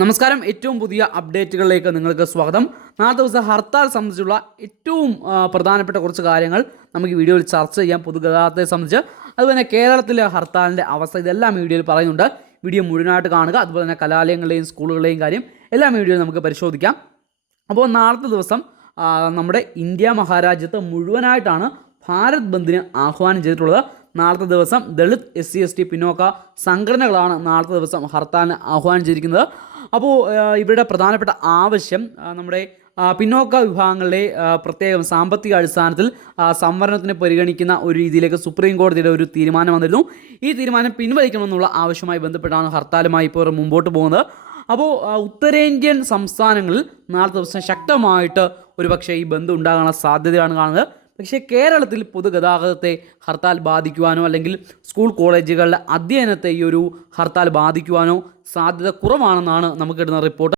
നമസ്കാരം. ഏറ്റവും പുതിയ അപ്ഡേറ്റുകളിലേക്ക് നിങ്ങൾക്ക് സ്വാഗതം. നാളെ ദിവസം ഹർത്താൽ സംബന്ധിച്ചുള്ള ഏറ്റവും പ്രധാനപ്പെട്ട കുറച്ച് കാര്യങ്ങൾ നമുക്ക് ഈ വീഡിയോയിൽ ചർച്ച ചെയ്യാം. പൊതുഗതാഗതത്തെ സംബന്ധിച്ച്, അതുപോലെ തന്നെ കേരളത്തിലെ ഹർത്താലിൻ്റെ അവസ്ഥ, ഇതെല്ലാം വീഡിയോയിൽ പറയുന്നുണ്ട്. വീഡിയോ മുഴുവനായിട്ട് കാണുക. അതുപോലെ തന്നെ കലാലയങ്ങളുടെയും സ്കൂളുകളുടെയും കാര്യം എല്ലാം വീഡിയോയിൽ നമുക്ക് പരിശോധിക്കാം. അപ്പോൾ നാളത്തെ ദിവസം നമ്മുടെ ഇന്ത്യ മഹാരാജ്യത്ത് മുഴുവനായിട്ടാണ് ഭാരത് ബന്ദിന് ആഹ്വാനം ചെയ്തിട്ടുള്ളത്. നാളത്തെ ദിവസം ദളിത്, SC/ST പിന്നോക്ക സംഘടനകളാണ് നാളത്തെ ദിവസം ഹർത്താലിന് ആഹ്വാനം ചെയ്തിരിക്കുന്നത്. അപ്പോൾ ഇവരുടെ പ്രധാനപ്പെട്ട ആവശ്യം നമ്മുടെ പിന്നോക്ക വിഭാഗങ്ങളുടെ പ്രത്യേകം സാമ്പത്തിക അടിസ്ഥാനത്തിൽ സംവരണത്തിന് പരിഗണിക്കുന്ന ഒരു രീതിയിലേക്ക് സുപ്രീം കോടതിയുടെ ഒരു തീരുമാനം വന്നിരുന്നു. ഈ തീരുമാനം പിൻവലിക്കണമെന്നുള്ള ആവശ്യവുമായി ബന്ധപ്പെട്ടാണ് ഹർത്താലുമായി ഇപ്പോൾ മുമ്പോട്ട് പോകുന്നത്. അപ്പോൾ ഉത്തരേന്ത്യൻ സംസ്ഥാനങ്ങളിൽ നാളത്തെ ദിവസം ശക്തമായിട്ട് ഒരുപക്ഷെ ഈ ബന്ദ് ഉണ്ടാകാനുള്ള സാധ്യതയാണ് കാണുന്നത്. പക്ഷേ കേരളത്തിൽ പൊതുഗതാഗതത്തെ ഹർത്താൽ ബാധിക്കുവാനോ അല്ലെങ്കിൽ സ്കൂൾ കോളേജുകളുടെ അധ്യയനത്തെ ഈ ഒരു ഹർത്താൽ ബാധിക്കുവാനോ സാധ്യത കുറവാണെന്നാണ് നമുക്ക് കിട്ടുന്ന റിപ്പോർട്ട്.